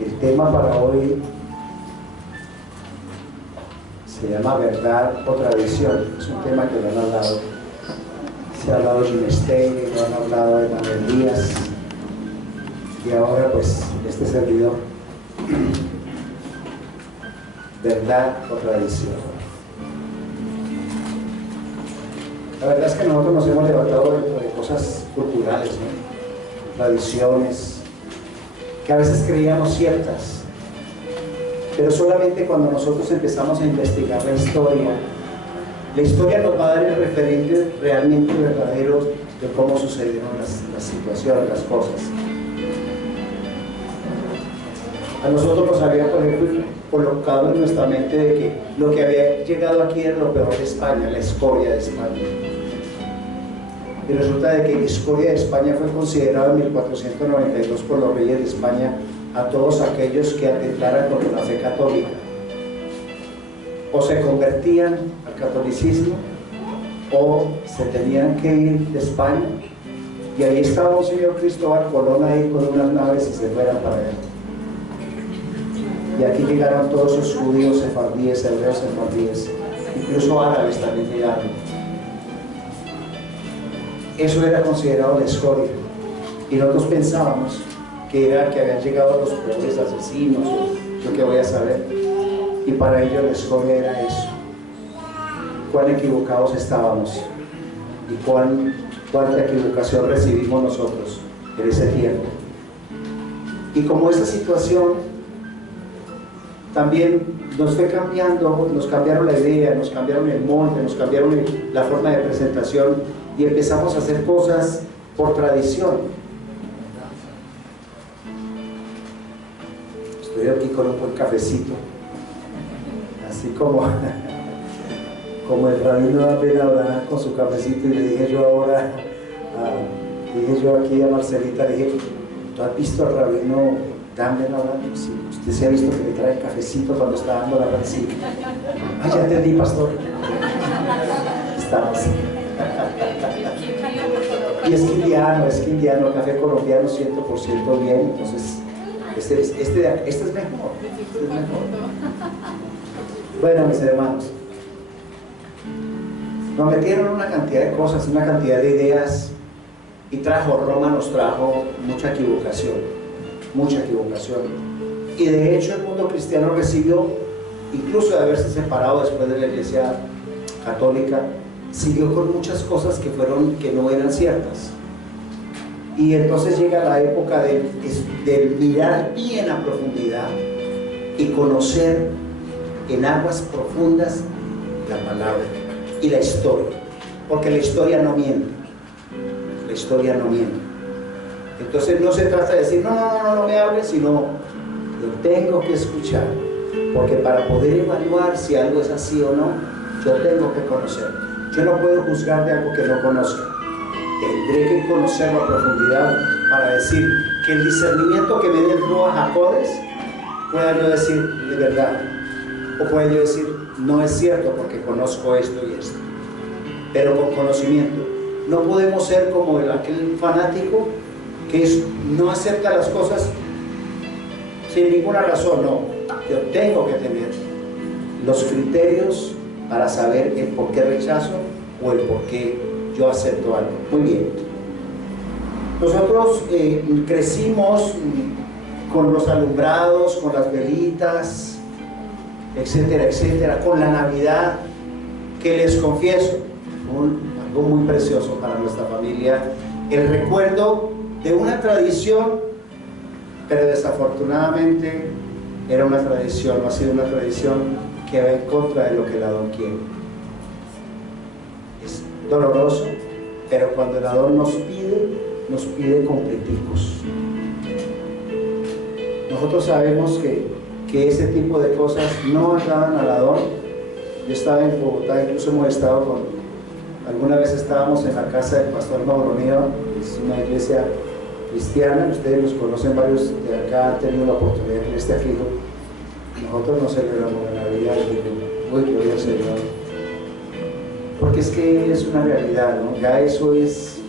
El tema para hoy se llama verdad o tradición. Es un tema que no han hablado. Se ha hablado de Jim Staley, no han hablado de Manuel Díaz, y ahora pues este servidor. Verdad o tradición. La verdad es que nosotros nos hemos levantado dentro de cosas culturales, ¿no? Tradiciones que a veces creíamos ciertas, pero solamente cuando nosotros empezamos a investigar la historia nos va a dar el referente realmente verdadero de cómo sucedieron las situaciones, las cosas. A nosotros nos había, por ejemplo, colocado en nuestra mente de que lo que había llegado aquí era lo peor de España, la escoria de España. Y resulta de que la escoria de España fue considerada en 1492 por los reyes de España a todos aquellos que atentaran contra la fe católica. O se convertían al catolicismo o se tenían que ir de España, y ahí estaba un señor Cristóbal Colón ahí con unas naves y se fueran para allá. Y aquí llegaron todos esos judíos, sefardíes, hebreos sefardíes, incluso árabes también llegaron. Eso era considerado la escoria, y nosotros pensábamos que era que habían llegado los peores asesinos, yo qué voy a saber, y para ellos la escoria era eso. Cuán equivocados estábamos y cuánta equivocación recibimos nosotros en ese tiempo. Y como esta situación también nos fue cambiando, nos cambiaron la idea, nos cambiaron el molde, nos cambiaron la forma de presentación, y empezamos a hacer cosas por tradición. Estoy aquí con un buen cafecito, así como el rabino Ben Abraham con su cafecito, y le dije yo aquí a Marcelita, le dije: ¿tú has visto al rabino Dan Ben Abraham? Sí. ¿Usted se ha visto que le trae el cafecito cuando está dando la pancita? Ah, ya entendí, pastor. Estamos. Y es indiano, café colombiano 100% bien. Entonces este es mejor. Bueno, mis hermanos, nos metieron una cantidad de cosas, una cantidad de ideas, y Roma nos trajo mucha equivocación. Y de hecho el mundo cristiano recibió, incluso de haberse separado después de la Iglesia católica, siguió con muchas cosas que no eran ciertas. Y entonces llega la época de mirar bien a profundidad y conocer en aguas profundas la palabra y la historia, porque la historia no miente. Entonces no se trata de decir no me hables, sino yo tengo que escuchar, porque para poder evaluar si algo es así o no, yo tengo que conocer. Yo no puedo juzgar de algo que no conozca. Tendré que conocerlo a profundidad para decir que el discernimiento que me dé el Ruach HaKodesh pueda yo decir de verdad, o pueda yo decir no es cierto porque conozco esto y esto, pero con conocimiento. No podemos ser como aquel fanático que no acepta las cosas sin ninguna razón. No, yo tengo que tener los criterios para saber el por qué rechazo o el por qué yo acepto algo. Muy bien. Nosotros crecimos con los alumbrados, con las velitas, etcétera, etcétera, con la Navidad, que les confieso, algo muy precioso para nuestra familia, el recuerdo de una tradición, pero desafortunadamente era una tradición, no ha sido una tradición que va en contra de lo que el Adón quiere. Es doloroso, pero cuando el Adón nos pide completicos. Nosotros sabemos que ese tipo de cosas no agradan al Adón. Yo estaba en Bogotá, incluso hemos estado alguna vez estábamos en la casa del pastor Mauroneo, es una iglesia cristiana, ustedes los conocen, varios de acá han tenido la oportunidad de estar fijo. Nosotros no celebramos la Navidad, muy gloria al Señor, porque es que es una realidad, ¿no? Ya eso es,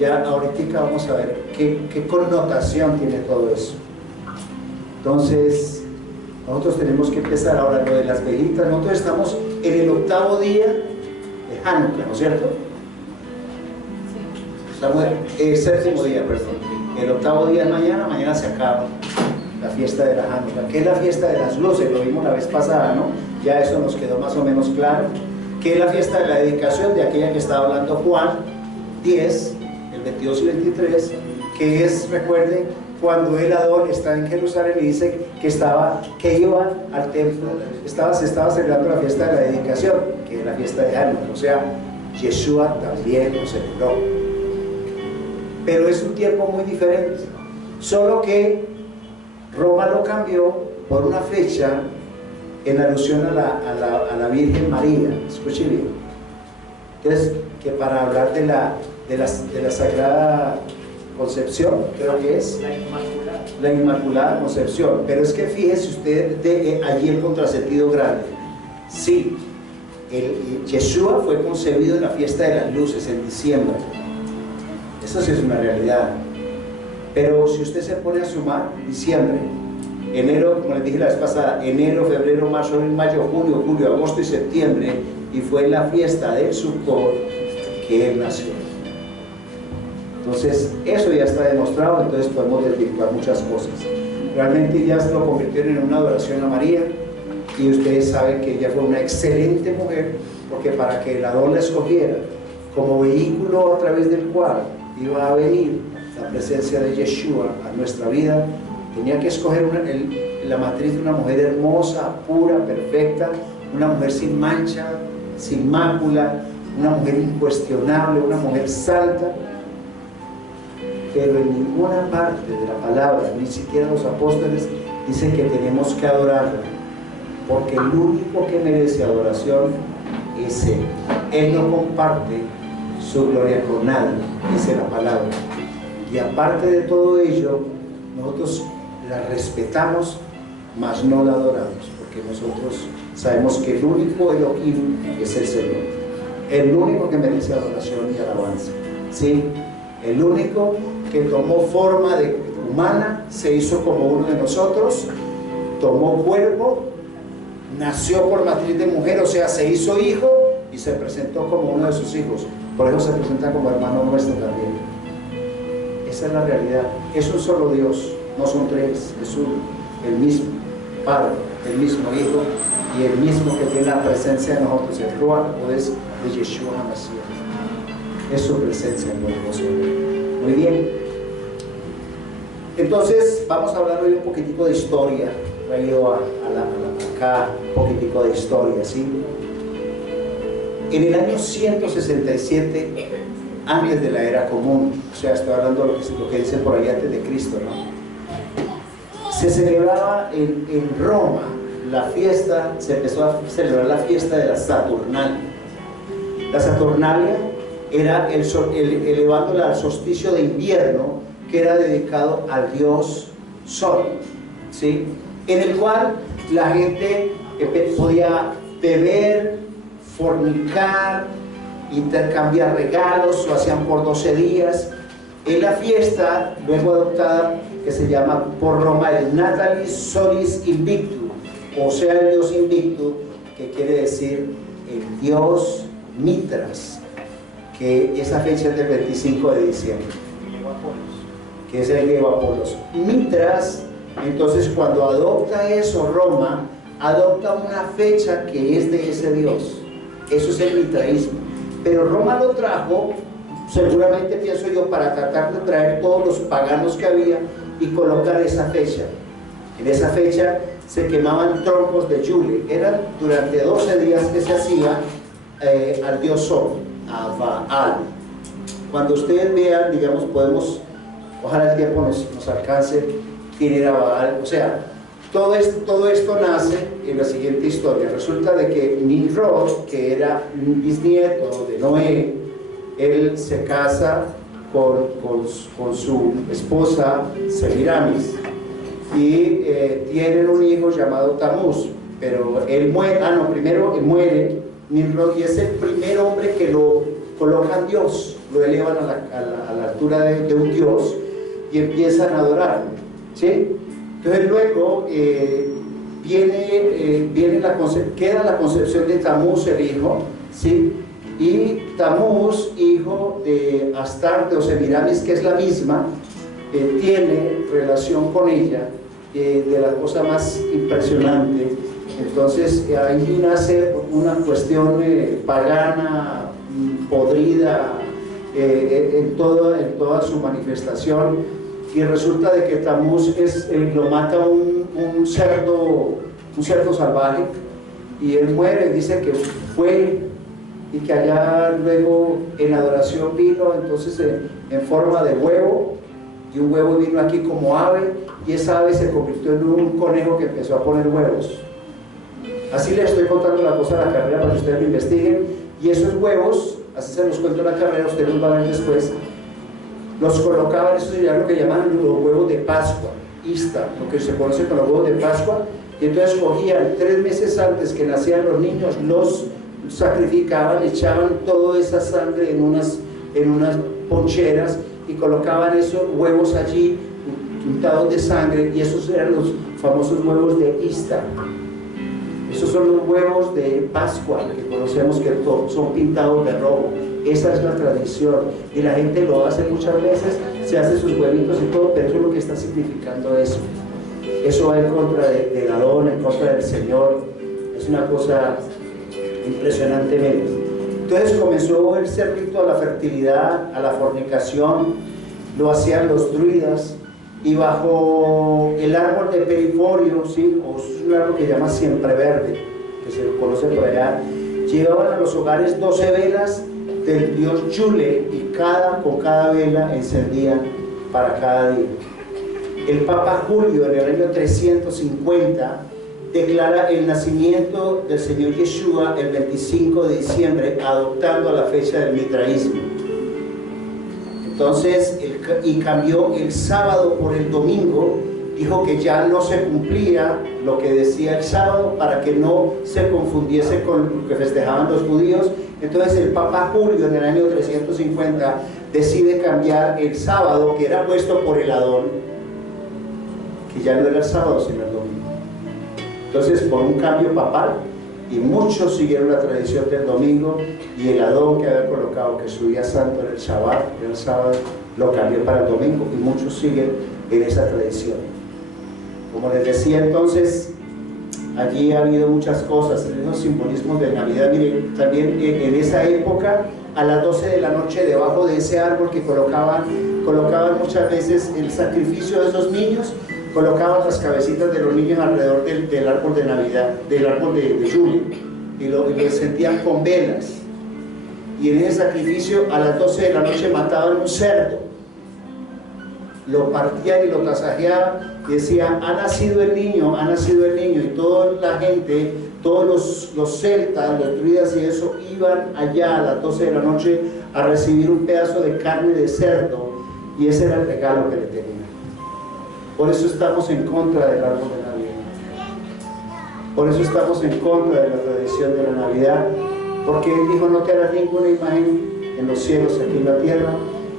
ya ahorita vamos a ver qué connotación tiene todo eso. Entonces, nosotros tenemos que empezar ahora lo de las velitas. Nosotros estamos en el 8º día de Hanukkah, ¿no es cierto? Estamos el 7º día, perdón. El 8º día es mañana, mañana se acaba la fiesta de la Hanukkah, que es la fiesta de las luces, lo vimos la vez pasada, ¿no? Ya eso nos quedó más o menos claro, que es la fiesta de la dedicación de aquella que estaba hablando Juan 10, el 22 y 23, que es, recuerden, cuando el Adón está en Jerusalén y dice que iba al templo, se estaba celebrando la fiesta de la dedicación, que es la fiesta de Hanukkah, o sea, Yeshua también lo celebró. Pero es un tiempo muy diferente, solo que Roma lo cambió por una fecha en alusión a la Virgen María. Escuche bien. Entonces, que para hablar de la Sagrada Concepción, creo que es la Inmaculada Concepción. Pero es que fíjese usted allí el contrasentido grande. Sí, Yeshua fue concebido en la fiesta de las luces en diciembre. Eso sí es una realidad. Pero si usted se pone a sumar, diciembre, enero, como les dije la vez pasada, enero, febrero, marzo, abril, mayo, junio, julio, agosto y septiembre, y fue en la fiesta del Sukkot que él nació. Entonces, eso ya está demostrado, entonces podemos desvirtuar muchas cosas. Realmente ya se lo convirtieron en una adoración a María, y ustedes saben que ella fue una excelente mujer, porque para que el Adón la escogiera como vehículo a través del cual iba a venir la presencia de Yeshua a nuestra vida, tenía que escoger la matriz de una mujer hermosa, pura, perfecta, una mujer sin mancha, sin mácula, una mujer incuestionable, una mujer santa. Pero en ninguna parte de la palabra, ni siquiera los apóstoles, dicen que tenemos que adorarla, porque el único que merece adoración es Él. Él no comparte su gloria con nadie, dice la palabra. Y aparte de todo ello, nosotros la respetamos, mas no la adoramos, porque nosotros sabemos que el único Elohim es el Señor, el único que merece adoración y alabanza, ¿sí? El único que tomó forma humana, se hizo como uno de nosotros, tomó cuerpo, nació por matriz de mujer, o sea, se hizo hijo y se presentó como uno de sus hijos. Por eso se presenta como hermano nuestro también. Esa es la realidad. Es un solo Dios, no son tres, es uno, el mismo Padre, el mismo Hijo y el mismo que tiene la presencia de nosotros, el Ruach HaKodesh de Yeshua HaMashiach. Es su presencia en nosotros. Muy bien. Entonces, vamos a hablar hoy un poquitico de historia. He ido acá un poquitico de historia, ¿sí? En el año 167, antes de la era común, o sea, estoy hablando de lo que dice por ahí antes de Cristo, ¿no? Se celebraba en Roma la fiesta, se empezó a celebrar la fiesta de la Saturnalia. La Saturnalia era elevándola al solsticio de invierno, que era dedicado al dios Sol, ¿sí? En el cual la gente podía beber, fornicar, intercambiar regalos, lo hacían por 12 días. En la fiesta, luego adoptada, que se llama por Roma el Natalis Solis Invictus, o sea, el dios invicto, que quiere decir el dios Mitras, que esa fecha es del 25 de diciembre, que es el griego Apolos. Mitras, entonces cuando adopta eso Roma, adopta una fecha que es de ese dios. Eso es el mitraísmo. Pero Roma lo trajo, seguramente pienso yo, para tratar de traer todos los paganos que había y colocar esa fecha. En esa fecha se quemaban troncos de yule. Eran durante 12 días que se hacía al dios Sol, a Baal. Cuando ustedes vean, digamos, podemos, ojalá el tiempo nos alcance, quién era Baal. O sea, todo esto nace en la siguiente historia. Resulta de que Nimrod, que era un bisnieto de Noé, él se casa con su esposa Semiramis y tienen un hijo llamado Tamuz, pero él muere, primero muere Nimrod y es el primer hombre que lo colocan Dios, lo elevan a la altura de un Dios y empiezan a adorarlo, ¿sí? Entonces luego queda la concepción de Tamuz, el hijo, ¿sí? Y Tamuz, hijo de Astarte o Semiramis, que es la misma, tiene relación con ella, de la cosa más impresionante. Entonces ahí nace una cuestión pagana, podrida, en toda su manifestación, y resulta de que Tamuz lo mata un cerdo salvaje, y él muere. Dice que fue, y que allá luego en adoración vino entonces en forma de huevo, y un huevo vino aquí como ave, y esa ave se convirtió en un conejo que empezó a poner huevos. Así les estoy contando la cosa de la carrera para que ustedes lo investiguen, y esos huevos, así se los cuento en la carrera, ustedes los van a ver después, los colocaban, eso sería lo que llaman los huevos de Pascua, Ista, lo que se conoce como los huevos de Pascua, y entonces cogían 3 meses antes que nacían los niños, los sacrificaban, echaban toda esa sangre en unas poncheras y colocaban esos huevos allí untados de sangre, y esos eran los famosos huevos de Ista. Esos son los huevos de Pascua, que conocemos que son pintados de rojo. Esa es la tradición, y la gente lo hace muchas veces, se hace sus huevitos y todo, pero eso es lo que está significando eso. Eso va en contra del Adón, en contra del Señor. Es una cosa impresionantemente. Entonces comenzó el servicio a la fertilidad, a la fornicación, lo hacían los druidas, y bajo el árbol de periforio, ¿sí? O es un árbol que se llama siempreverde, que se conoce por allá, llevaban a los hogares 12 velas del dios Yule, y con cada vela encendían para cada día. El Papa Julio, en el año 350, declara el nacimiento del Señor Yeshua el 25 de diciembre, adoptando la fecha del mitraísmo. Entonces, y cambió el sábado por el domingo, dijo que ya no se cumplía lo que decía el sábado para que no se confundiese con lo que festejaban los judíos. Entonces el Papa Julio, en el año 350, decide cambiar el sábado, que era puesto por el Adón, que ya no era el sábado sino el domingo. Entonces, por un cambio papal, y muchos siguieron la tradición del domingo, y el Adón que había colocado que su día santo era el Shabbat, era el sábado, lo cambió para el domingo, y muchos siguen en esa tradición. Como les decía, entonces allí ha habido muchas cosas, esos simbolismos de Navidad. Miren, también en esa época, a las 12 de la noche, debajo de ese árbol que colocaban muchas veces el sacrificio de esos niños, colocaban las cabecitas de los niños alrededor del árbol de Navidad, del árbol de Yule, y lo encendían con velas. Y en ese sacrificio, a las 12 de la noche, mataban un cerdo, lo partían y lo tasajeaban, y decían: ha nacido el niño, y toda la gente, todos los celtas, los druidas y eso, iban allá a las 12 de la noche a recibir un pedazo de carne de cerdo, y ese era el regalo que le tenían. Por eso estamos en contra del árbol de Navidad, por eso estamos en contra de la tradición de la Navidad, porque Él dijo: no te harás ninguna imagen en los cielos, aquí en la tierra.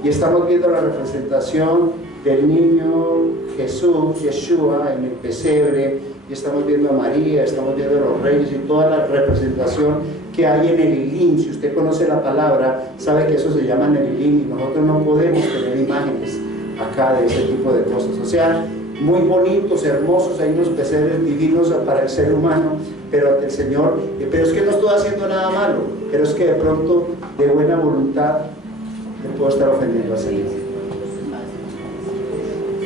Y estamos viendo la representación del niño Jesús, Yeshua, en el pesebre, y estamos viendo a María, estamos viendo a los reyes, y toda la representación que hay en el Elim. Si usted conoce la palabra, sabe que eso se llama en el Elim, y nosotros no podemos tener imágenes acá de ese tipo de cosas. O sea, muy bonitos, hermosos, hay unos pesebres divinos para el ser humano, pero ante el Señor, pero es que no estoy haciendo nada malo, pero es que de pronto, de buena voluntad, le puedo estar ofendiendo al Señor.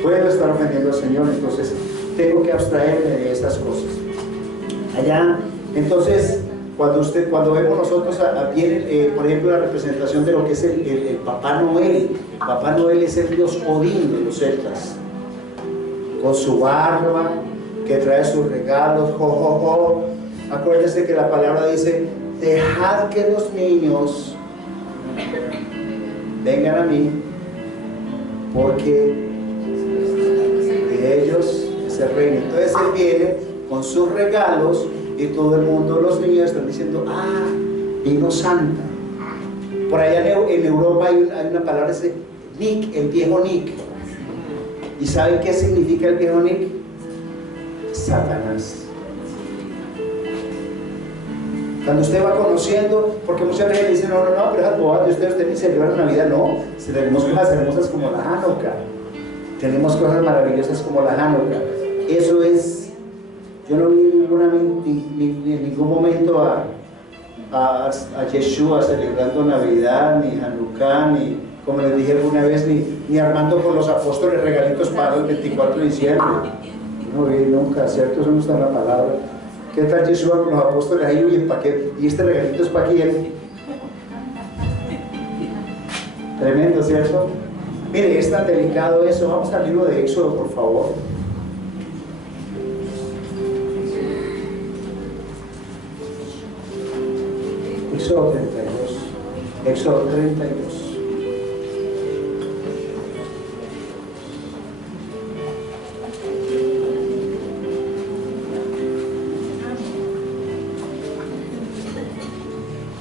Puedo estar ofendiendo al Señor, entonces tengo que abstraerme de esas cosas. Allá, entonces, cuando vemos nosotros, viene, por ejemplo, la representación de lo que es el Papá Noel. El Papá Noel es el dios Odín de los celtas, con su barba, que trae sus regalos, jo, jo, jo. Acuérdense que la palabra dice: dejad que los niños vengan a mí, porque de ellos es el reino. Entonces Él viene con sus regalos, y todo el mundo, los niños están diciendo: ah, vino Santa. Por allá en Europa hay una palabra, dice Nick, el viejo Nick. ¿Y saben qué significa el viejo Nick? Satanás. Cuando usted va conociendo, porque muchas veces le dicen, no, pero esas bobadas de ustedes ni celebran Navidad. No, tenemos cosas hermosas como la Hanukkah, tenemos cosas maravillosas como la Hanukkah. Eso es, yo no vi en ningún momento a Yeshua celebrando Navidad, ni Hanukkah, ni, como les dije alguna vez, ni armando con los apóstoles regalitos para el 24 de diciembre. No vi nunca, ¿cierto? Eso no está en la palabra. ¿Qué tal Yeshua con los apóstoles ahí? Oye, ¿para qué? ¿Y este regalito es para quién? Tremendo, ¿cierto? Mire, es tan delicado eso. Vamos al libro de Éxodo, por favor. Éxodo 32. Éxodo 32.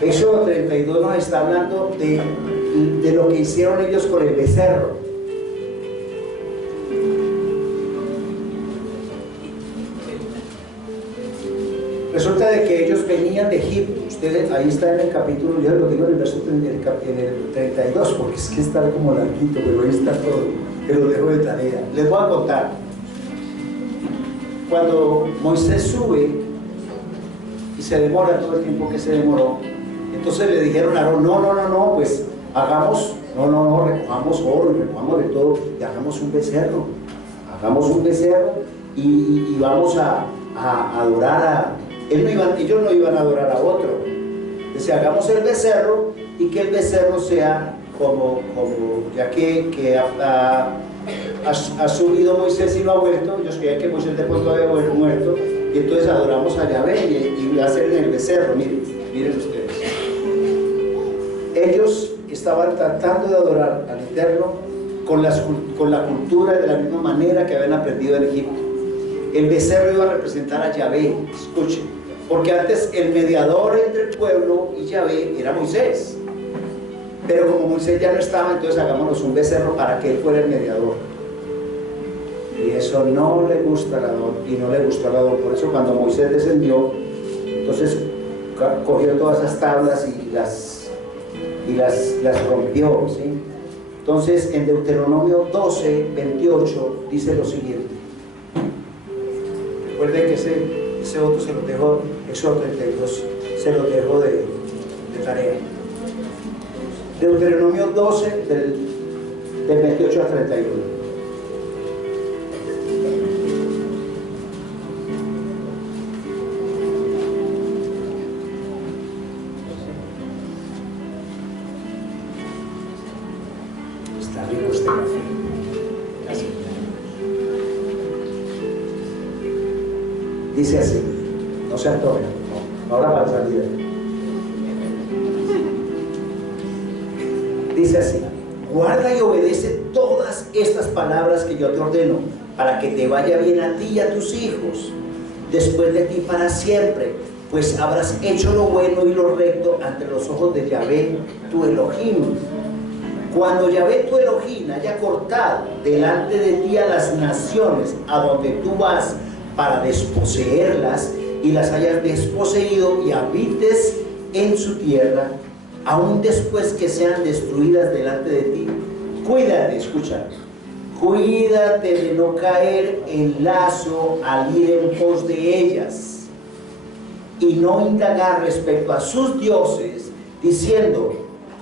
Éxodo 32 nos está hablando de lo que hicieron ellos con el becerro. Resulta de que ellos venían de Egipto. Ustedes, ahí está en el capítulo, yo lo digo en el verso en el 32, porque es que está como larguito, pero ahí está todo, que lo dejo de tarea. Les voy a contar. Cuando Moisés sube y se demora todo el tiempo que se demoró, entonces le dijeron a Aarón, no, pues hagamos, recojamos oro y recojamos de todo y hagamos un becerro y vamos a adorar a... ellos no iban a adorar a otro. Entonces hagamos el becerro y que el becerro sea como ya que ha subido Moisés y no ha vuelto. Yo sabía que Moisés después no había muerto, y entonces adoramos a Yahvé y va a ser en el becerro. Miren ustedes. Ellos estaban tratando de adorar al Eterno con la cultura de la misma manera que habían aprendido en Egipto. El becerro iba a representar a Yahvé, escuchen, porque antes el mediador entre el pueblo y Yahvé era Moisés, pero como Moisés ya no estaba, entonces hagámonos un becerro para que él fuera el mediador. Y eso no le gusta al Adón, y no le gustó al Adón. Por eso cuando Moisés descendió, entonces cogió todas esas tablas y las rompió, ¿sí? Entonces en Deuteronomio 12, 28 dice lo siguiente. Recuerden que ese otro se lo dejó, Éxodo 32, se lo dejó de tarea. Deuteronomio 12, del 28 al 31. Está rico este café. Así. Dice así, no se antoja, ahora va a salir. Dice así: guarda y obedece todas estas palabras que yo te ordeno, para que te vaya bien a ti y a tus hijos, después de ti para siempre, pues habrás hecho lo bueno y lo recto ante los ojos de Yahvé, tu Elohim. Cuando Yahvé tu Elohim haya cortado delante de ti a las naciones a donde tú vas para desposeerlas, y las hayas desposeído y habites en su tierra, aún después que sean destruidas delante de ti, cuídate, escucha, cuídate de no caer en lazo al ir en pos de ellas, y no indagar respecto a sus dioses, diciendo,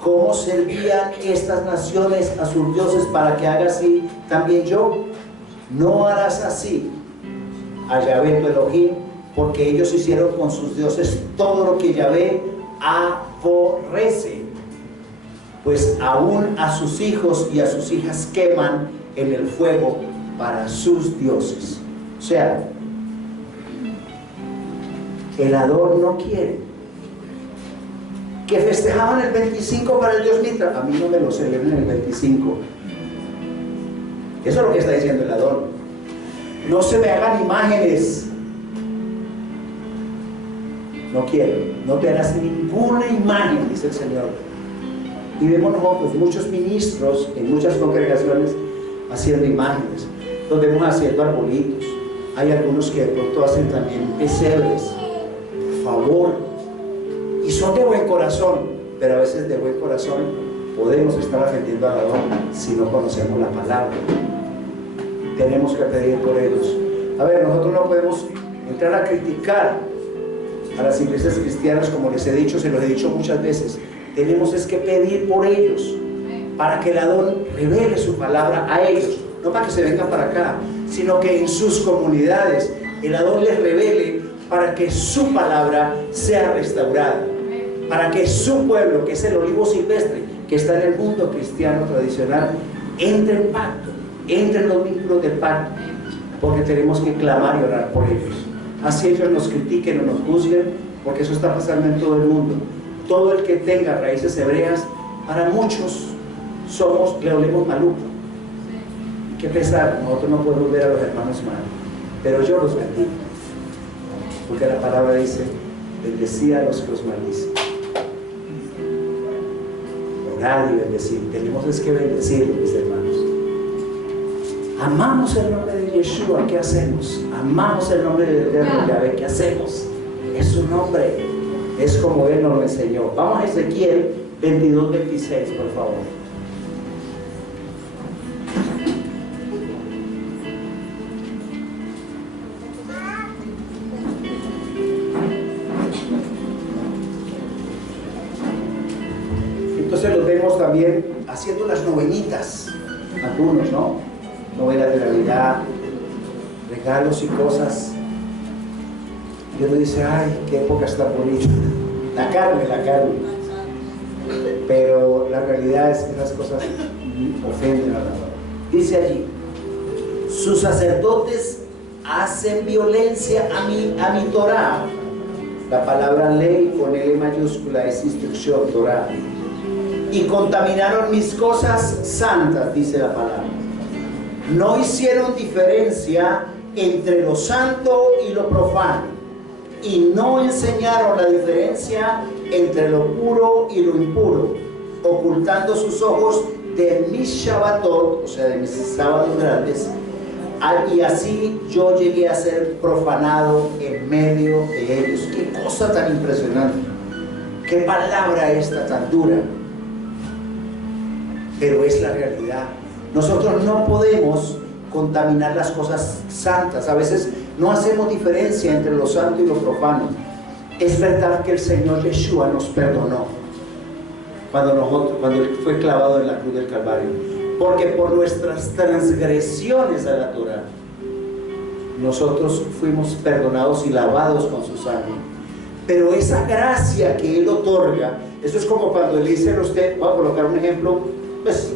¿cómo servían estas naciones a sus dioses para que haga así también yo? No harás así a Yahvé tu Elohim, porque ellos hicieron con sus dioses todo lo que Yahvé aborrece, pues aún a sus hijos y a sus hijas queman en el fuego para sus dioses. O sea, el Adón no quiere. Que festejaban el 25 para el dios Mitra, a mí no me lo celebren el 25. Eso es lo que está diciendo el Adón. No se me hagan imágenes. No quiero, no te hagas ninguna imagen, dice el Señor. Y vemos nosotros muchos ministros en muchas congregaciones haciendo imágenes. Los vemos haciendo arbolitos, Hay algunos que de pronto hacen también pesebres, por favor, y son de buen corazón, pero a veces de buen corazón podemos estar ofendiendo a Adón si no conocemos la palabra. Tenemos que pedir por ellos. A ver, nosotros no podemos entrar a criticar a las iglesias cristianas, como les he dicho, se los he dicho muchas veces. Tenemos es que pedir por ellos, para que el Adón revele su palabra a ellos, no para que se vengan para acá, sino que en sus comunidades el Adón les revele para que su palabra sea restaurada, para que su pueblo, que es el olivo silvestre, que está en el mundo cristiano tradicional, entre en pacto, entre en los vínculos del pacto, porque tenemos que clamar y orar por ellos. Así ellos nos critiquen o nos juzguen, porque eso está pasando en todo el mundo. Todo el que tenga raíces hebreas, para muchos le olemos maluco. Qué pesar, nosotros no podemos ver a los hermanos mal, pero yo los bendigo, porque la palabra dice: bendecid a los que os maldicen. Orar y bendecir, tenemos es que bendecir, mis hermanos. Amamos el nombre de Yeshua, ¿qué hacemos? Amamos el nombre de Yahvé, ¿qué hacemos? Es su nombre, es como Él nos lo enseñó. Vamos a Ezequiel 22, 26, por favor. Entonces los vemos también haciendo las novenitas, algunos, ¿no? Novenas de Navidad, regalos y cosas. Y uno dice: ay, qué época está bonita. La carne. Pero la realidad es que esas cosas ofenden a la Adón. Dice allí: sus sacerdotes hacen violencia a mi Torah. La palabra ley con L mayúscula es instrucción, Torah. Y contaminaron mis cosas santas, dice la palabra. No hicieron diferencia entre lo santo y lo profano, y no enseñaron la diferencia entre lo puro y lo impuro, ocultando sus ojos de mis Shabbatot, o sea, de mis sábados grandes, y así yo llegué a ser profanado en medio de ellos. Qué cosa tan impresionante, qué palabra esta tan dura, pero es la realidad. Nosotros no podemos contaminar las cosas santas. A veces no hacemos diferencia entre lo santo y lo profano. Es verdad que el Señor Yeshua nos perdonó cuando Él fue clavado en la cruz del Calvario, porque por nuestras transgresiones a la Torah nosotros fuimos perdonados y lavados con su sangre. Pero esa gracia que Él otorga, eso es como cuando le dicen a usted, voy a colocar un ejemplo, pues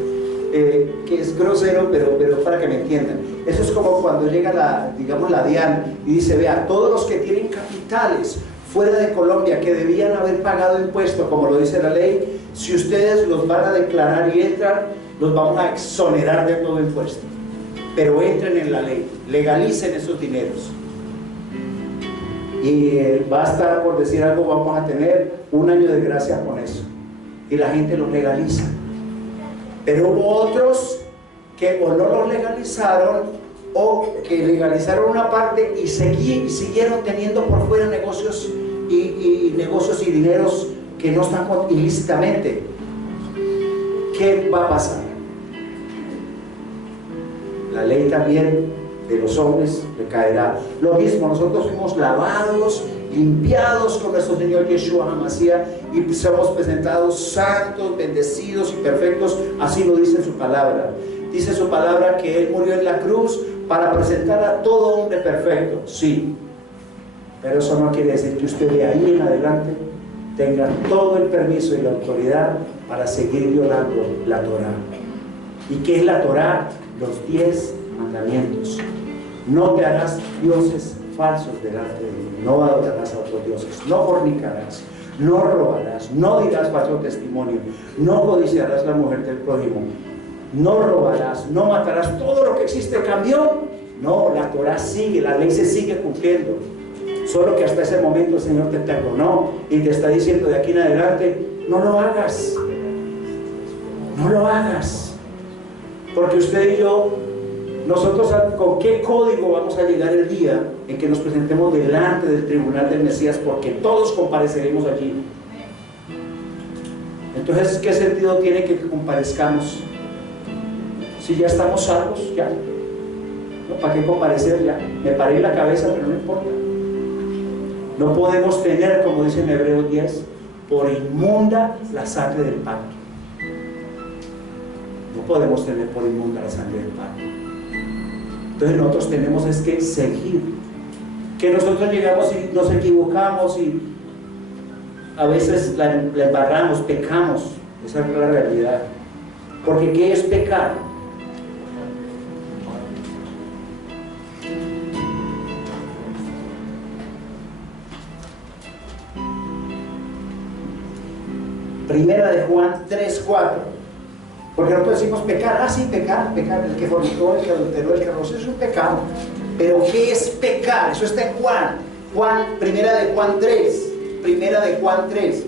que es grosero, pero para que me entiendan. Eso es como cuando llega la DIAN y dice: vea, todos los que tienen capitales fuera de Colombia que debían haber pagado impuestos, como lo dice la ley, si ustedes los van a declarar y entran, los vamos a exonerar de todo impuesto. Pero entren en la ley, legalicen esos dineros. Y va a estar, por decir algo, vamos a tener un año de gracia con eso. Y la gente los legaliza. Pero hubo otros que o no los legalizaron, o que legalizaron una parte y siguieron teniendo por fuera negocios y dineros que no están ilícitamente. ¿Qué va a pasar? La ley también de los hombres recaerá. Lo mismo, nosotros fuimos lavados, limpiados con nuestro Señor Yeshua HaMashiach, y somos presentados santos, bendecidos y perfectos. Así lo dice su palabra. Dice su palabra que Él murió en la cruz para presentar a todo hombre perfecto, sí, pero eso no quiere decir que usted de ahí en adelante tenga todo el permiso y la autoridad para seguir violando la Torah. ¿Y qué es la Torah? Los 10 mandamientos. No te harás dioses falsos delante de mí, no adorarás a otros dioses, no fornicarás, no robarás, no dirás falso testimonio, no codiciarás la mujer del prójimo, no robarás, no matarás. Todo lo que existe cambió. No, la Torah sigue, la ley se sigue cumpliendo, solo que hasta ese momento el Señor te perdonó y te está diciendo de aquí en adelante: no lo hagas, no lo hagas, porque usted y yo nosotros, ¿con qué código vamos a llegar el día en que nos presentemos delante del tribunal del Mesías? Porque todos compareceremos allí. Entonces, ¿qué sentido tiene que comparezcamos? Si ya estamos salvos, ya. ¿No? ¿Para qué comparecer ya? Me paré en la cabeza, pero no importa. No podemos tener, como dice en Hebreos 10, por inmunda la sangre del pacto. No podemos tener por inmunda la sangre del pacto. Entonces nosotros tenemos es que seguir. Que nosotros llegamos y nos equivocamos y a veces la embarramos, pecamos. Esa es la realidad. Porque ¿qué es pecar? Primera de Juan 3:4. Porque nosotros decimos pecar, sí, pecar, el que fornicó, el que adulteró, el que robó, eso es un pecado. Pero ¿qué es pecar? Eso está en primera de Juan 3,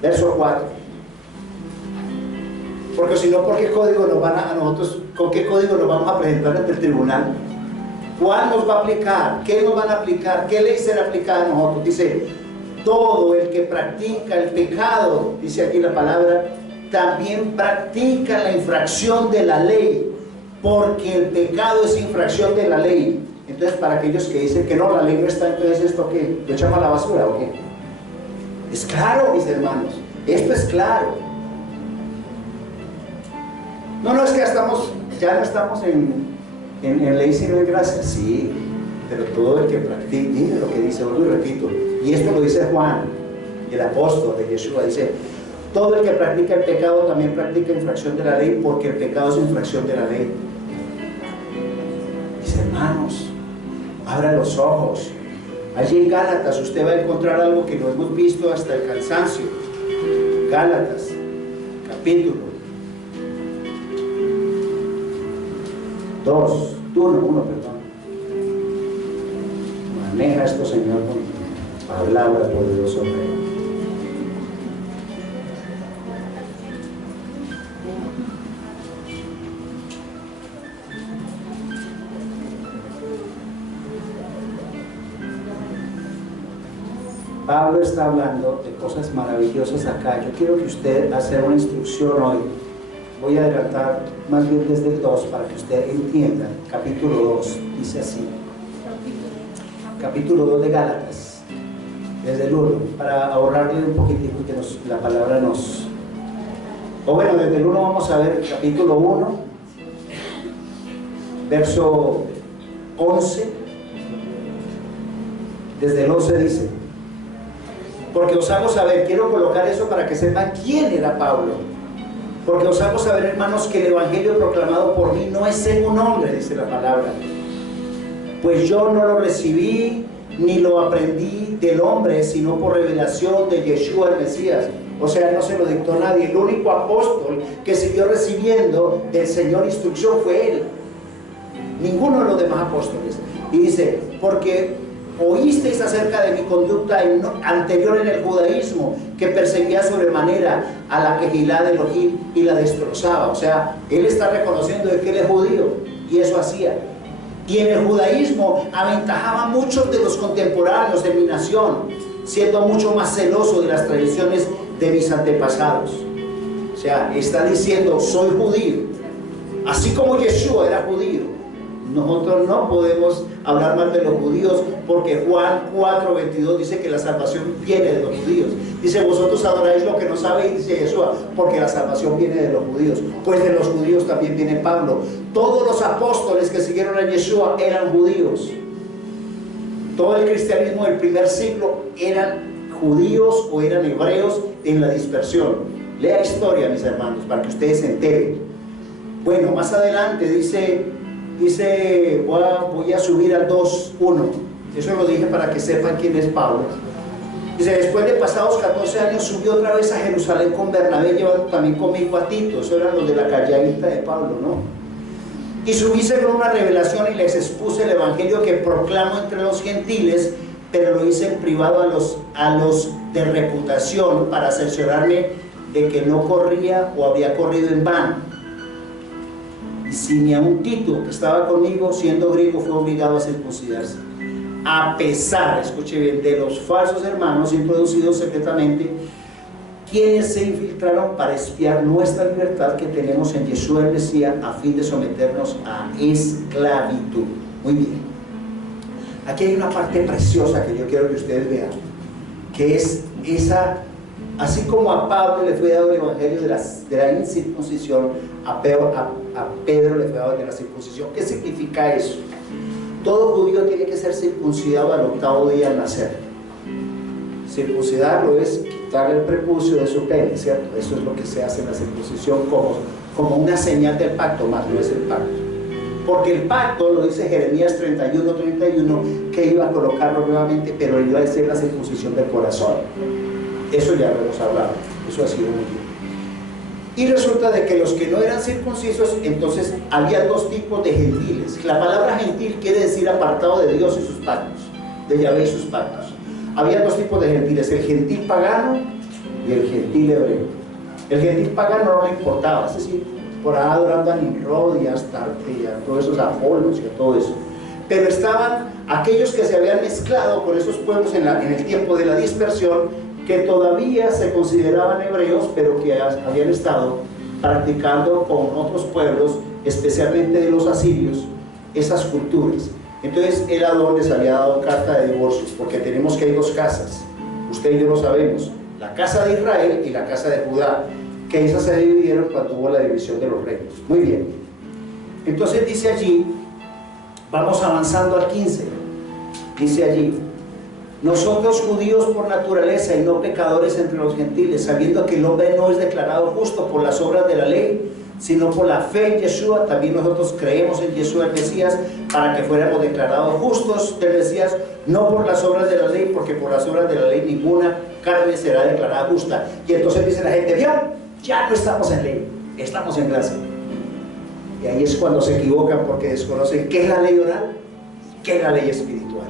verso 4. Porque si no, ¿por qué código nos van a nosotros, con qué código nos vamos a presentar ante el tribunal? ¿Cuál nos va a aplicar? ¿Qué nos van a aplicar? ¿Qué ley será aplicada a nosotros? Dice, todo el que practica el pecado, dice aquí la palabra, también practica la infracción de la ley, porque el pecado es infracción de la ley. Entonces, para aquellos que dicen que no, la ley no está, entonces ¿esto qué? ¿Lo echamos a la basura o qué? Es claro, mis hermanos, esto es claro. No, es que ya no estamos en ley sino en gracia, sí, pero todo el que practica, mire lo que dice, vuelvo y repito, y esto lo dice Juan, el apóstol de Yeshua, dice, todo el que practica el pecado también practica infracción de la ley, porque el pecado es infracción de la ley. Mis hermanos, abran los ojos. Allí en Gálatas usted va a encontrar algo que no hemos visto hasta el cansancio. Gálatas, capítulo 1, perdón. Maneja esto, Señor, con palabras poderosas. Pablo está hablando de cosas maravillosas acá. Yo quiero que usted haga una instrucción hoy. Voy a adelantar más bien desde el 2 para que usted entienda. Capítulo 2, dice así. Capítulo 2 de Gálatas, desde el 1, para ahorrarle un poquitico que la palabra nos... O bueno, desde el 1 vamos a ver capítulo 1, verso 11. Desde el 11 dice, porque os hago saber, quiero colocar eso para que sepan quién era Pablo, porque os hago saber, hermanos, que el evangelio proclamado por mí no es según hombre, dice la palabra, pues yo no lo recibí ni lo aprendí del hombre, sino por revelación de Yeshua el Mesías. O sea, no se lo dictó nadie. El único apóstol que siguió recibiendo del Señor instrucción fue él, ninguno de los demás apóstoles. Y dice, porque oísteis acerca de mi conducta anterior en el judaísmo, que perseguía sobremanera a la Kehilá de Elohim y la destrozaba. O sea, él está reconociendo que él es judío y eso hacía. Y en el judaísmo aventajaba a muchos de los contemporáneos de mi nación, siendo mucho más celoso de las tradiciones de mis antepasados. O sea, está diciendo, soy judío, así como Yeshua era judío. Nosotros no podemos hablar mal de los judíos, porque Juan 4:22 dice que la salvación viene de los judíos. Dice, vosotros adoráis lo que no sabéis, dice Yeshua, porque la salvación viene de los judíos. Pues de los judíos también viene Pablo. Todos los apóstoles que siguieron a Yeshua eran judíos. Todo el cristianismo del primer siglo eran judíos o eran hebreos en la dispersión. Lea historia, mis hermanos, para que ustedes se enteren. Bueno, más adelante dice, voy a subir al 2:1. Eso lo dije para que sepan quién es Pablo. Dice, después de pasados 14 años subí otra vez a Jerusalén con Bernabé, llevando también conmigo a Tito. Eso eran los de la calladita de Pablo, ¿no? Y subí según una revelación y les expuse el evangelio que proclamo entre los gentiles, pero lo hice en privado a los de reputación, para cerciorarme de que no corría o había corrido en vano. si ni aun Tito, que estaba conmigo, siendo griego, fue obligado a circuncidarse. A pesar, escuche bien, de los falsos hermanos introducidos secretamente, quienes se infiltraron para espiar nuestra libertad que tenemos en Yeshua el Mesías, a fin de someternos a esclavitud. Muy bien. Aquí hay una parte preciosa que yo quiero que ustedes vean, que es esa, así como a Pablo le fue dado el evangelio de la incircuncisión, a Pedro le fue dado de la circuncisión. ¿Qué significa eso? Todo judío tiene que ser circuncidado al 8º día al nacer. Circuncidarlo es quitar el prepucio de su pene, ¿cierto? Eso es lo que se hace en la circuncisión como una señal del pacto, más no es el pacto. Porque el pacto, lo dice Jeremías 31, que iba a colocarlo nuevamente, pero iba a ser la circuncisión del corazón. Eso ya lo hemos hablado, eso ha sido muy bien. Y resulta de que los que no eran circuncisos, entonces había dos tipos de gentiles. La palabra gentil quiere decir apartado de Dios y sus pactos, de Yahvé y sus pactos. Había dos tipos de gentiles, el gentil pagano y el gentil hebreo. El gentil pagano no le importaba, es decir, por ahí adorando a Nimrod y a Astarte y a todos esos Apolos y a todo eso. Pero estaban aquellos que se habían mezclado con esos pueblos en el tiempo de la dispersión, que todavía se consideraban hebreos, pero que habían estado practicando con otros pueblos, especialmente de los asirios, esas culturas. Entonces el Adón les había dado carta de divorcio, porque tenemos que hay dos casas, usted y yo lo sabemos, la casa de Israel y la casa de Judá, que esas se dividieron cuando hubo la división de los reinos. Muy bien, entonces dice allí, vamos avanzando al 15, dice allí: nosotros judíos por naturaleza y no pecadores entre los gentiles, sabiendo que el hombre no es declarado justo por las obras de la ley, sino por la fe en Yeshua. También nosotros creemos en Yeshua el Mesías para que fuéramos declarados justos del Mesías, no por las obras de la ley, porque por las obras de la ley ninguna carne será declarada justa. Y entonces dice la gente: ¿vio? Ya no estamos en ley, estamos en gracia. Y ahí es cuando se equivocan, porque desconocen qué es la ley oral, qué es la ley espiritual,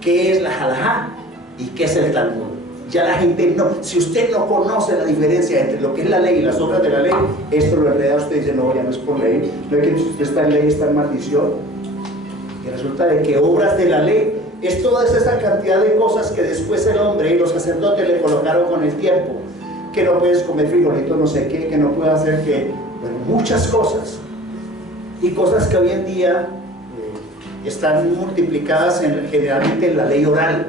qué es la halajá y qué es el Talmud. Ya la gente no, si usted no conoce la diferencia entre lo que es la ley y las obras de la ley, esto lo enreda. Usted dice: no, ya no es por ley, no es que si usted está en ley, está en maldición. Y resulta de que obras de la ley es toda esa cantidad de cosas que después el hombre y los sacerdotes le colocaron con el tiempo, que no puedes comer frijolitos no sé qué, que no puedes hacer que, bueno, muchas cosas, y cosas que hoy en día están multiplicadas generalmente en la ley oral.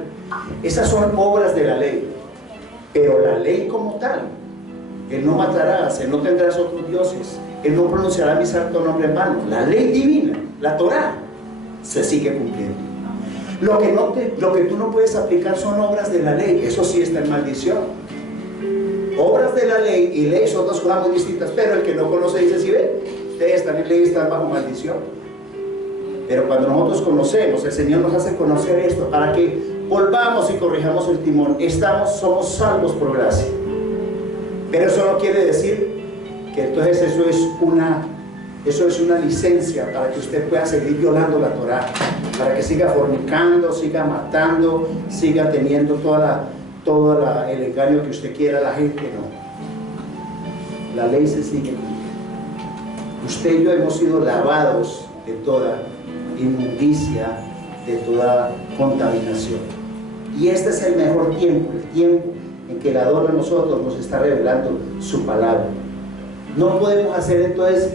Esas son obras de la ley, pero la ley como tal: el no matarás, el no tendrás otros dioses, el no pronunciará mi santo nombre en vano, la ley divina, la Torá, se sigue cumpliendo. Lo que tú no puedes aplicar son obras de la ley, eso sí está en maldición. Obras de la ley y ley son dos cosas muy distintas, pero el que no conoce dice: si ve, ustedes están en ley, están bajo maldición. Pero cuando nosotros conocemos, el Señor nos hace conocer esto para que volvamos y corrijamos el timón. Somos salvos por gracia. Pero eso no quiere decir que entonces eso es una licencia para que usted pueda seguir violando la Torá, para que siga fornicando, siga matando, siga teniendo todo el engaño que usted quiera a la gente. No, la ley se sigue cumpliendo. Usted y yo hemos sido lavados de toda inmundicia, de toda contaminación, y este es el mejor tiempo, el tiempo en que el Adón a nosotros nos está revelando su palabra. No podemos hacer entonces,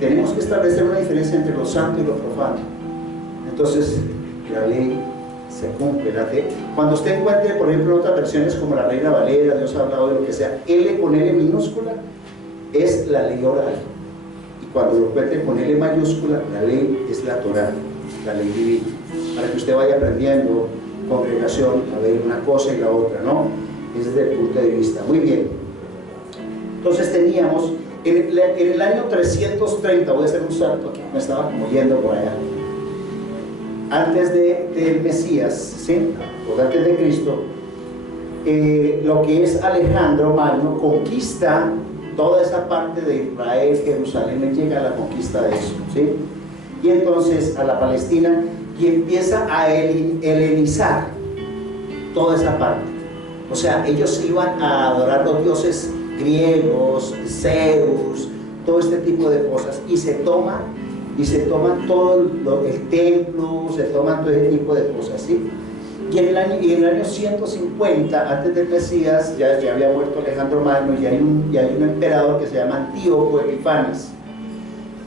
tenemos que establecer una diferencia entre lo santo y lo profano. Entonces la ley se cumple. Cuando usted encuentre, por ejemplo, otras versiones como la Reina Valera, Dios ha hablado de lo que sea, L con L minúscula es la ley oral, y cuando lo encuentre con L mayúscula, la ley es la Torá, la ley divina, para que usted vaya aprendiendo, congregación, a ver una cosa y la otra, ¿no? Es desde el punto de vista. Muy bien. Entonces teníamos en el año 330, voy a hacer un salto aquí, me estaba como yendo por allá, antes del Mesías, ¿sí? O antes de Cristo, lo que es Alejandro Magno conquista toda esa parte de Israel, Jerusalén, y llega a la conquista de eso, ¿sí? Y entonces a la Palestina, y empieza a helenizar toda esa parte. O sea, ellos iban a adorar los dioses griegos, Zeus, todo este tipo de cosas, y se toman todo el templo, se toman todo ese tipo de cosas, ¿sí? Y en el año 150 antes del Mesías, ya había muerto Alejandro Magno, y hay un emperador que se llama Antíoco Epifanes,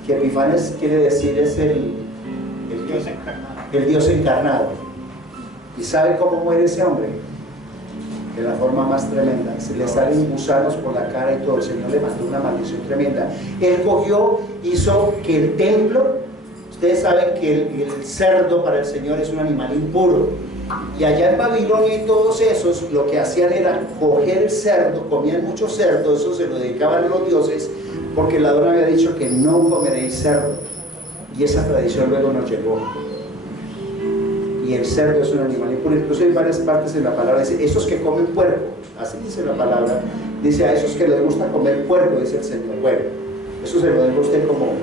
que Epifanes quiere decir es el Dios encarnado. ¿Y sabe cómo muere ese hombre? De la forma más tremenda. Se le salen gusanos por la cara y todo. El Señor le mandó una maldición tremenda. Él cogió, hizo que el templo, ustedes saben que el cerdo para el Señor es un animal impuro, y allá en Babilonia y todos esos lo que hacían era coger el cerdo, comían mucho cerdo, eso se lo dedicaban a los dioses, porque el Adón había dicho que no comeréis cerdo, y esa tradición luego nos llegó. Y el cerdo es un animal impuro. Incluso hay varias partes en la palabra, dice, esos que comen puerco, así dice la palabra, dice a esos que les gusta comer puerco, dice el Señor. Bueno, eso se lo dejo a usted como.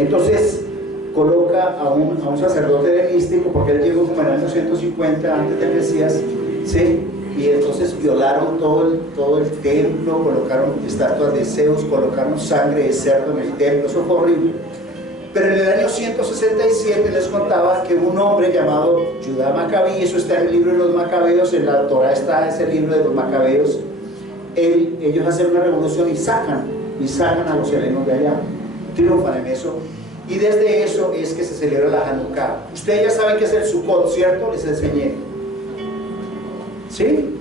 Entonces coloca a un sacerdote de místico, porque él llegó como en el año 150 antes del Mesías, ¿sí? Y entonces violaron todo el templo, colocaron estatuas de Zeus, colocaron sangre de cerdo en el templo, eso fue horrible. Pero en el año 167 les contaba que un hombre llamado Judá Macabí, eso está en el libro de los Macabeos, en la Torah está ese libro de los Macabeos, ellos hacen una revolución y sacan a los helenos de allá, triunfan en eso, y desde eso es que se celebra la Hanukkah. Ustedes ya saben que es el Sukkot, ¿cierto? Les enseñé. ¿Sí?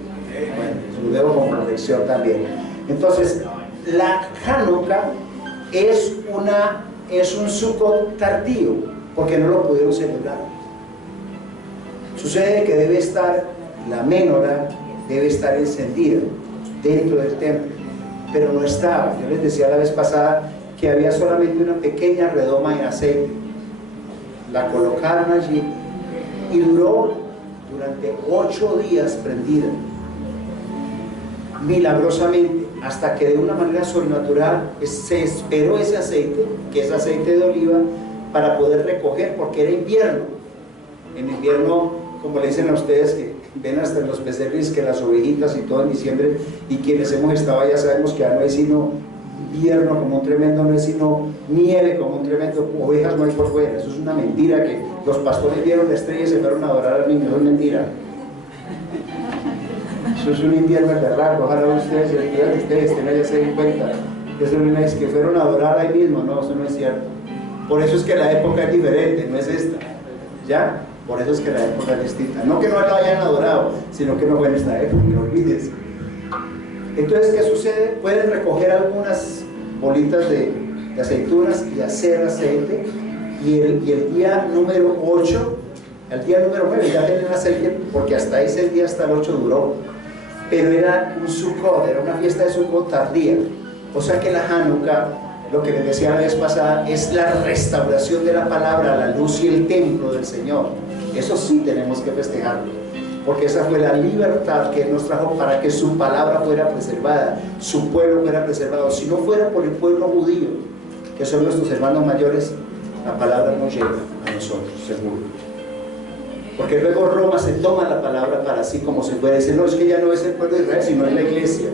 Bueno, lo dejo como reflexión también. Entonces, la Hanukkah es un Sukkot tardío, porque no lo pudieron celebrar. Sucede que debe estar, la menorá debe estar encendida dentro del templo, pero no estaba. Yo les decía la vez pasada que había solamente una pequeña redoma en aceite. La colocaron allí y duró durante 8 días prendida, milagrosamente, hasta que de una manera sobrenatural se esperó ese aceite, que es aceite de oliva, para poder recoger, porque era invierno. En invierno, como le dicen a ustedes, que ven hasta en los pesebles que las ovejitas y todo en diciembre, y quienes hemos estado allá sabemos que no es sino invierno como un tremendo, no es sino nieve como un tremendo, ovejas no hay por fuera. Eso es una mentira, que los pastores vieron la estrella y se fueron a adorar al niño, eso es mentira. Eso es un invierno berraco. Ojalá ustedes, el día que ustedes estén allá, se den cuenta. Eso no es que fueron a adorar ahí mismo, no, eso no es cierto. Por eso es que la época es diferente, no es esta, ¿ya? Por eso es que la época es distinta. No que no lo hayan adorado, sino que no fue en esta época, no olvides. Entonces, ¿qué sucede? Pueden recoger algunas bolitas de aceitunas y hacer aceite, y el día número 8, el día número 9 ya tienen aceite, porque hasta ese día, hasta el 8 duró. Pero era un Sukkot, era una fiesta de Sukkot tardía. O sea que la Hanukkah, lo que les decía la vez pasada, es la restauración de la palabra, la luz y el templo del Señor. Eso sí tenemos que festejarlo, porque esa fue la libertad que Él nos trajo para que su palabra fuera preservada, su pueblo fuera preservado. Si no fuera por el pueblo judío, que son nuestros hermanos mayores, la palabra no llega a nosotros, seguro. Porque luego Roma se toma la palabra para sí, como se puede decir, no, es que ya no es el pueblo de Israel, sino es la iglesia.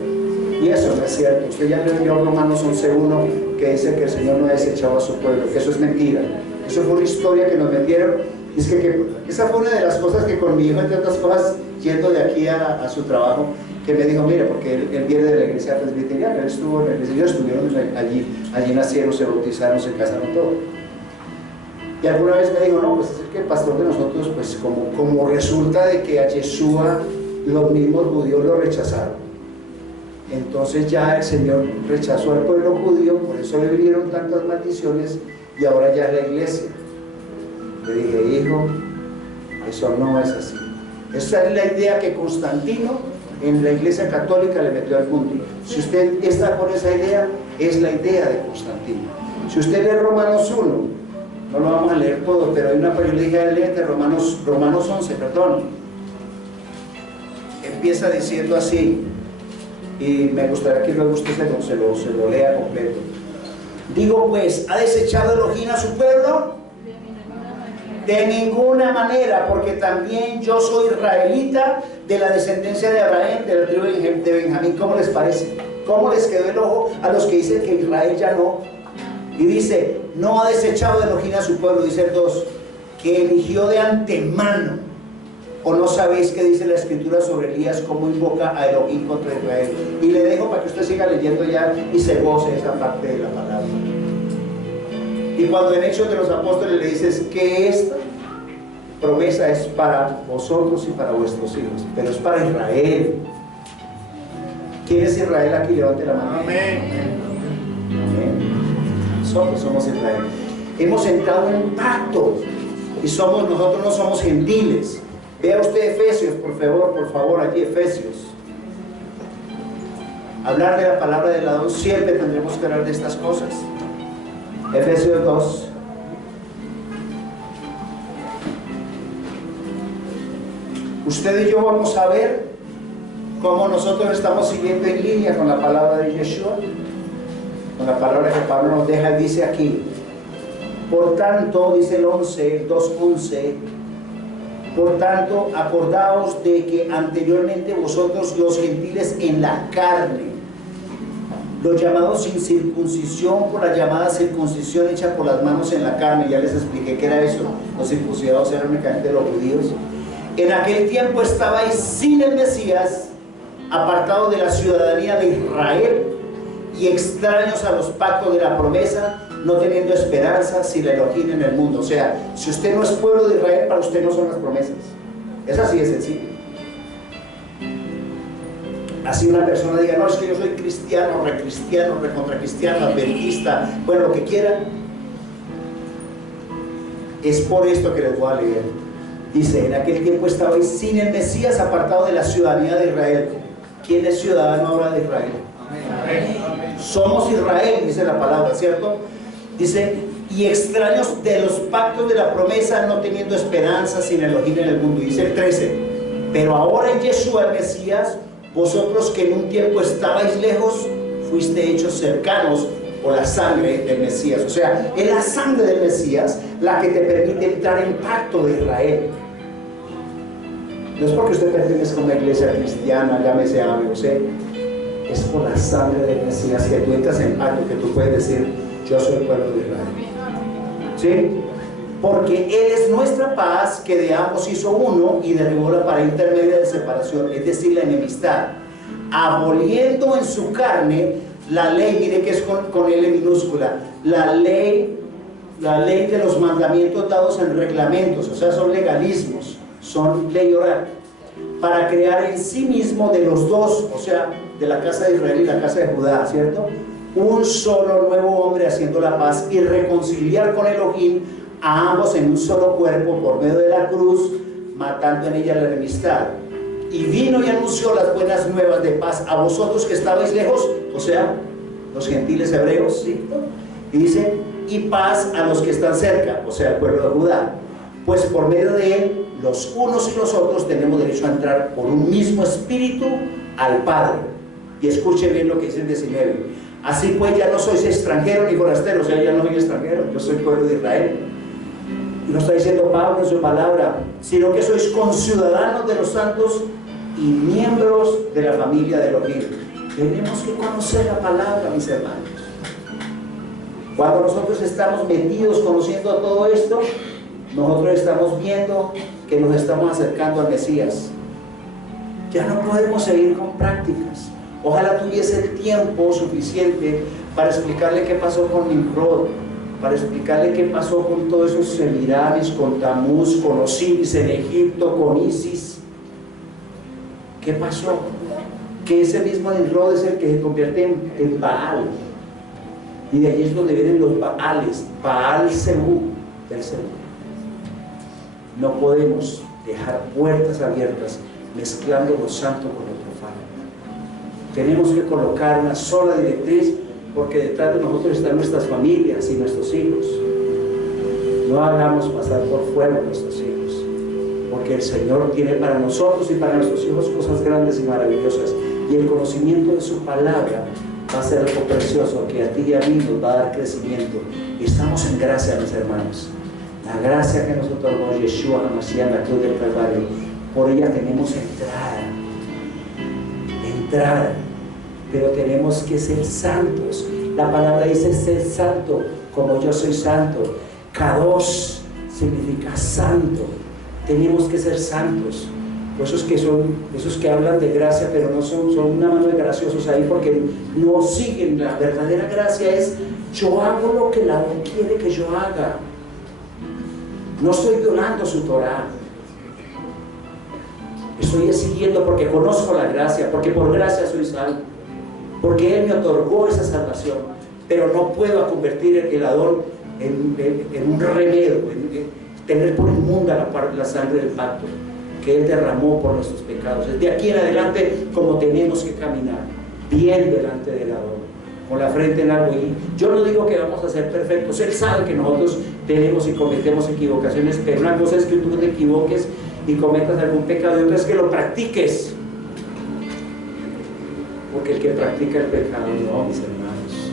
Y eso no es cierto. Usted ya leyó Romanos 11:1, que dice que el Señor no ha desechado a su pueblo, que eso es mentira. Eso fue una historia que nos metieron. Y es que esa fue una de las cosas que con mi hijo, entre otras cosas, yendo de aquí a su trabajo, que me dijo, mire, porque él viene de la iglesia presbiteriana, él estuvo en la iglesia, ellos estuvieron allí nacieron, se bautizaron, se casaron, todo. Y alguna vez me dijo, no, pues es que el pastor de nosotros, pues como resulta de que a Yeshua los mismos judíos lo rechazaron, entonces ya el Señor rechazó al pueblo judío, por eso le vinieron tantas maldiciones, y ahora ya es la iglesia. Le dije, hijo, eso no es así. Esa es la idea que Constantino en la iglesia católica le metió al mundo. Si usted está con esa idea, es la idea de Constantino. Si usted lee Romanos 1, no lo vamos a leer todo, pero hay una periodía de leer de Romanos 11, perdón. Empieza diciendo así, y me gustaría que luego usted se lo lea completo. Digo pues, ¿ha desechado Elohim a su pueblo? De ninguna manera, porque también yo soy israelita, de la descendencia de Abraham, de la tribu de Benjamín. ¿Cómo les parece? ¿Cómo les quedó el ojo a los que dicen que Israel ya no? Y dice, no ha desechado de Elohim a su pueblo, dice el 2, que eligió de antemano. ¿O no sabéis qué dice la escritura sobre Elías, cómo invoca a Elohim contra Israel? Y le dejo para que usted siga leyendo ya y se goce esa parte de la palabra. Y cuando en Hechos de los Apóstoles le dices que esta promesa es para vosotros y para vuestros hijos, pero es para Israel. ¿Quién es Israel aquí? Levante la mano. Amén. Amén. Nosotros somos Israel. Hemos entrado en un pacto y nosotros no somos gentiles. Vea usted Efesios, por favor, allí Efesios. Hablar de la palabra de la 2, siempre tendremos que hablar de estas cosas. Efesios 2. Usted y yo vamos a ver cómo nosotros estamos siguiendo en línea con la palabra de Yeshua, con la palabra que Pablo nos deja. Y dice aquí, por tanto, dice el 2:11, por tanto, acordaos de que anteriormente vosotros los gentiles en la carne, los llamados sin circuncisión por la llamada circuncisión hecha por las manos en la carne, ya les expliqué qué era eso. Los circuncidados eran únicamente los judíos. En aquel tiempo estabais sin el Mesías, apartados de la ciudadanía de Israel y extraños a los pactos de la promesa, no teniendo esperanza sin la Elohim en el mundo. O sea, si usted no es pueblo de Israel, para usted no son las promesas. Es así de sencillo. Así una persona diga, no, es que yo soy cristiano, recontracristiano, adventista, bueno, lo que quiera. Es por esto que les voy a leer. Dice, en aquel tiempo estabais sin el Mesías, apartado de la ciudadanía de Israel. ¿Quién es ciudadano ahora de Israel? Amén. Somos Israel, dice la palabra, ¿cierto? Dice, y extraños de los pactos de la promesa, no teniendo esperanza sin Elohim en el mundo. Dice el 13, pero ahora en Yeshua el Mesías, vosotros que en un tiempo estabais lejos, fuiste hechos cercanos por la sangre del Mesías. O sea, es la sangre del Mesías la que te permite entrar en pacto de Israel. No es porque usted pertenezca a una iglesia cristiana, llámese A, B o C. Es por la sangre del Mesías que tú entras en pacto, que tú puedes decir, yo soy el pueblo de Israel. ¿Sí? Porque Él es nuestra paz, que de ambos hizo uno y derribó la pared intermedia de separación, es decir, la enemistad, aboliendo en su carne la ley. Mire que es con L minúscula, la ley de los mandamientos dados en reglamentos, o sea, son legalismos, son ley oral, para crear en sí mismo de los dos, o sea, de la casa de Israel y la casa de Judá, ¿cierto?, un solo nuevo hombre, haciendo la paz y reconciliar con Elohim a ambos en un solo cuerpo por medio de la cruz, matando en ella la enemistad. Y vino y anunció las buenas nuevas de paz a vosotros que estabais lejos, o sea, los gentiles hebreos, ¿sí? Y dice, y paz a los que están cerca, o sea, el pueblo de Judá. Pues por medio de él, los unos y los otros tenemos derecho a entrar por un mismo espíritu al Padre. Y escuchen bien lo que dice el 19. Así pues, ya no sois extranjeros ni forasteros, o sea, ya no soy extranjero, yo soy pueblo de Israel. Y lo está diciendo Pablo en su palabra, sino que sois conciudadanos de los santos y miembros de la familia de Elohim. Tenemos que conocer la palabra, mis hermanos. Cuando nosotros estamos metidos conociendo todo esto, nosotros estamos viendo que nos estamos acercando al Mesías. Ya no podemos seguir con prácticas. Ojalá tuviese el tiempo suficiente para explicarle qué pasó con Nimrod, para explicarle qué pasó con todos esos Semiramis, con Tamuz, con Osiris en Egipto, con Isis. ¿Qué pasó? Que ese mismo Nimrod es el que se convierte en Baal. Y de allí es donde vienen los Baales, Baal Zebú, del Zebú. No podemos dejar puertas abiertas mezclando lo santo con lo profano. Tenemos que colocar una sola directriz, porque detrás de nosotros están nuestras familias y nuestros hijos. No hagamos pasar por fuego a nuestros hijos, porque el Señor tiene para nosotros y para nuestros hijos cosas grandes y maravillosas, y el conocimiento de su palabra va a ser algo precioso que a ti y a mí nos va a dar crecimiento. Y estamos en gracia, mis hermanos. La gracia que nos otorgó Yeshua HaMashiach en la cruz del Calvario, por ella tenemos entrada pero tenemos que ser santos. La palabra dice ser santo como yo soy santo. Kadosh significa santo. Tenemos que ser santos. Esos que hablan de gracia, pero no son una mano de graciosos ahí porque no siguen. La verdadera gracia es: yo hago lo que la quiere que yo haga. No estoy violando su Torah. Estoy siguiendo porque conozco la gracia, porque por gracia soy salvo, porque Él me otorgó esa salvación. Pero no puedo convertir el Adón en un remedio, en tener por inmunda la sangre del pacto que Él derramó por nuestros pecados. Desde aquí en adelante, como tenemos que caminar bien delante del Adón, con la frente en alto. Y yo no digo que vamos a ser perfectos. Él sabe que nosotros tenemos y cometemos equivocaciones, pero una cosa es que tú te equivoques y cometas algún pecado, y otra es que lo practiques, porque el que practica el pecado, no, mis hermanos,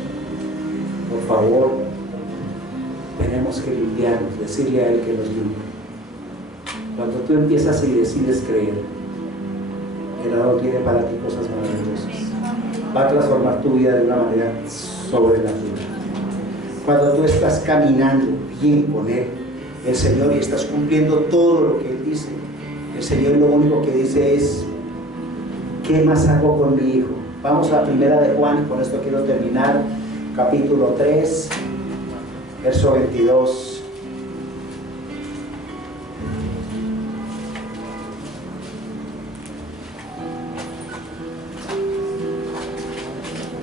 por favor, tenemos que limpiarnos, decirle a Él que nos limpie. Cuando tú empiezas y decides creer, el Adón tiene para ti cosas maravillosas. Va a transformar tu vida de una manera sobrenatural. Cuando tú estás caminando bien con Él, el Señor, y estás cumpliendo todo lo que Él dice, el Señor lo único que dice es: ¿qué más hago con mi hijo? Vamos a 1 de Juan, y con esto quiero terminar, capítulo 3, verso 22.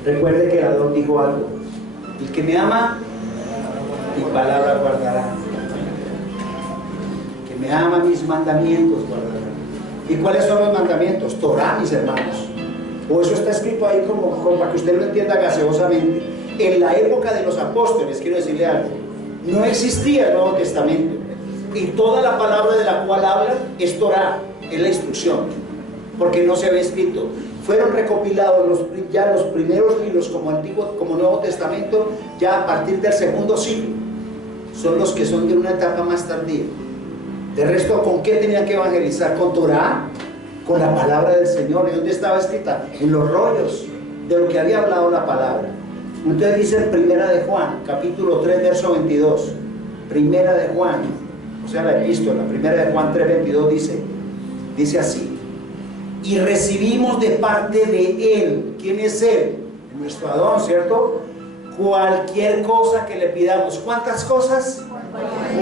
Recuerde que el Adón dijo algo: el que me ama, mi palabra guardará. El que me ama, mis mandamientos guardará. ¿Y cuáles son los mandamientos? Torah, mis hermanos. O eso está escrito ahí como para que usted lo entienda gaseosamente. En la época de los apóstoles, quiero decirle algo, no existía el Nuevo Testamento, y toda la palabra de la cual habla es Torah, es la instrucción, porque no se había escrito. Fueron recopilados ya los primeros libros como Nuevo Testamento ya a partir del segundo siglo. Son los que son de una etapa más tardía. De resto, ¿con qué tenían que evangelizar? Con Torah, con la palabra del Señor. ¿Y dónde estaba escrita? En los rollos de lo que había hablado la palabra. Entonces dice en 1 de Juan, capítulo 3, verso 22. 1 de Juan, o sea, la epístola, 1 de Juan 3, 22 dice así: y recibimos de parte de Él. ¿Quién es Él? Nuestro Adón, ¿cierto? Cualquier cosa que le pidamos. ¿Cuántas cosas?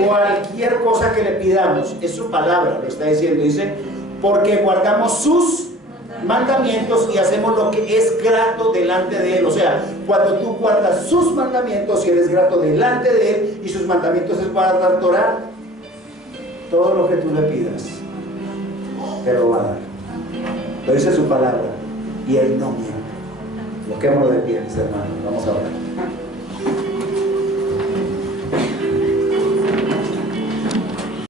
Cualquier cosa que le pidamos. Es su palabra, lo está diciendo. Dice: porque guardamos sus mandamientos y hacemos lo que es grato delante de Él. O sea, cuando tú guardas sus mandamientos y eres grato delante de Él, y sus mandamientos es guardar Torah, todo lo que tú le pidas te lo va a dar. Lo dice su palabra, y Él no miente. Bloquémonos de pie, mis hermanos. Vamos a orar.